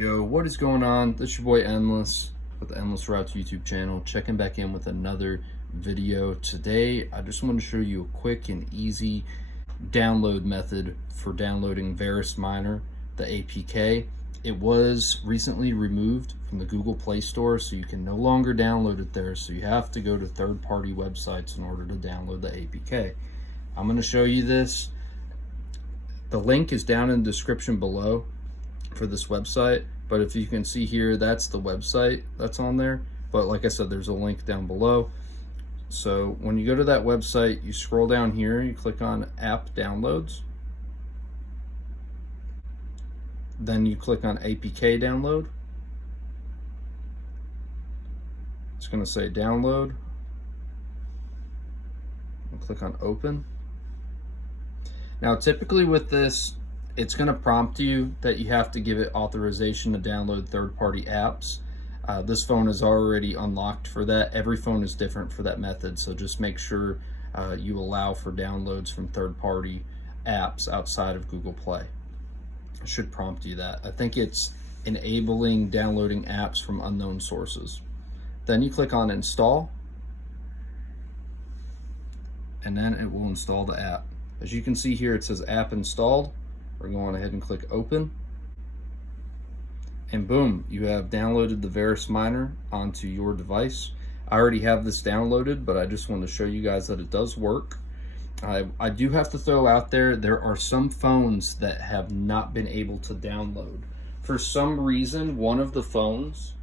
Yo, what is going on? This is your boy Endless with the Endless Routes YouTube channel, checking back in with another video. Today, I just want to show you a quick and easy download method for downloading Verus Miner, the APK. It was recently removed from the Google Play Store, so you can no longer download it there. So you have to go to third-party websites in order to download the APK. I'm going to show you this. The link is down in the description below for this website, but if you can see here, that's the website that's on there. But like I said, there's a link down below. So when you go to that website, you scroll down here, you click on app downloads, then you click on APK download. It's going to say download, and click on open. Now typically with this, it's going to prompt you that you have to give it authorization to download third-party apps. This phone is already unlocked for that. Every phone is different for that method, so just make sure you allow for downloads from third-party apps outside of Google Play. It should prompt you that. I think it's enabling downloading apps from unknown sources. Then you click on install, and then it will install the app. As you can see here, it says app installed. We're going ahead and click open, and boom, you have downloaded the Verus Miner onto your device. I already have this downloaded, but I just want to show you guys that it does work. I do have to throw out there are some phones that have not been able to download. For some reason, one of the phones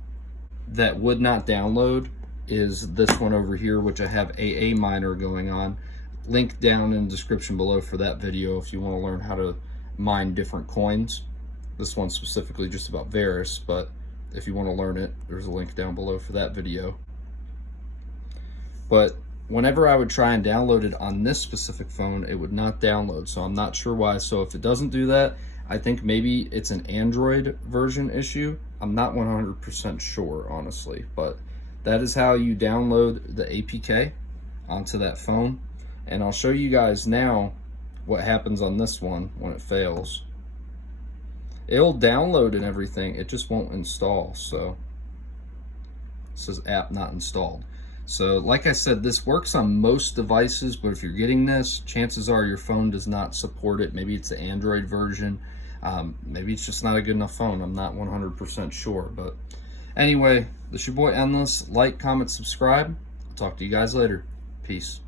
that would not download is this one over here, which I have AA Miner going on. Link down in the description below for that video if you want to learn how to mine different coins. This one's specifically just about Verus, but if you want to learn it, there's a link down below for that video. But whenever I would try and download it on this specific phone, it would not download, so I'm not sure why. So if it doesn't do that, I think maybe it's an Android version issue. I'm not 100% sure, honestly, but that is how you download the APK onto that phone. And I'll show you guys now what happens on this one when it fails. It'll download and everything, it just won't install. So it says app not installed. So like I said, this works on most devices, but if you're getting this, chances are your phone does not support it. Maybe it's the Android version. Maybe it's just not a good enough phone. I'm not 100% sure. But anyway, this is your boy Endless. Like, comment, subscribe. I'll talk to you guys later. Peace.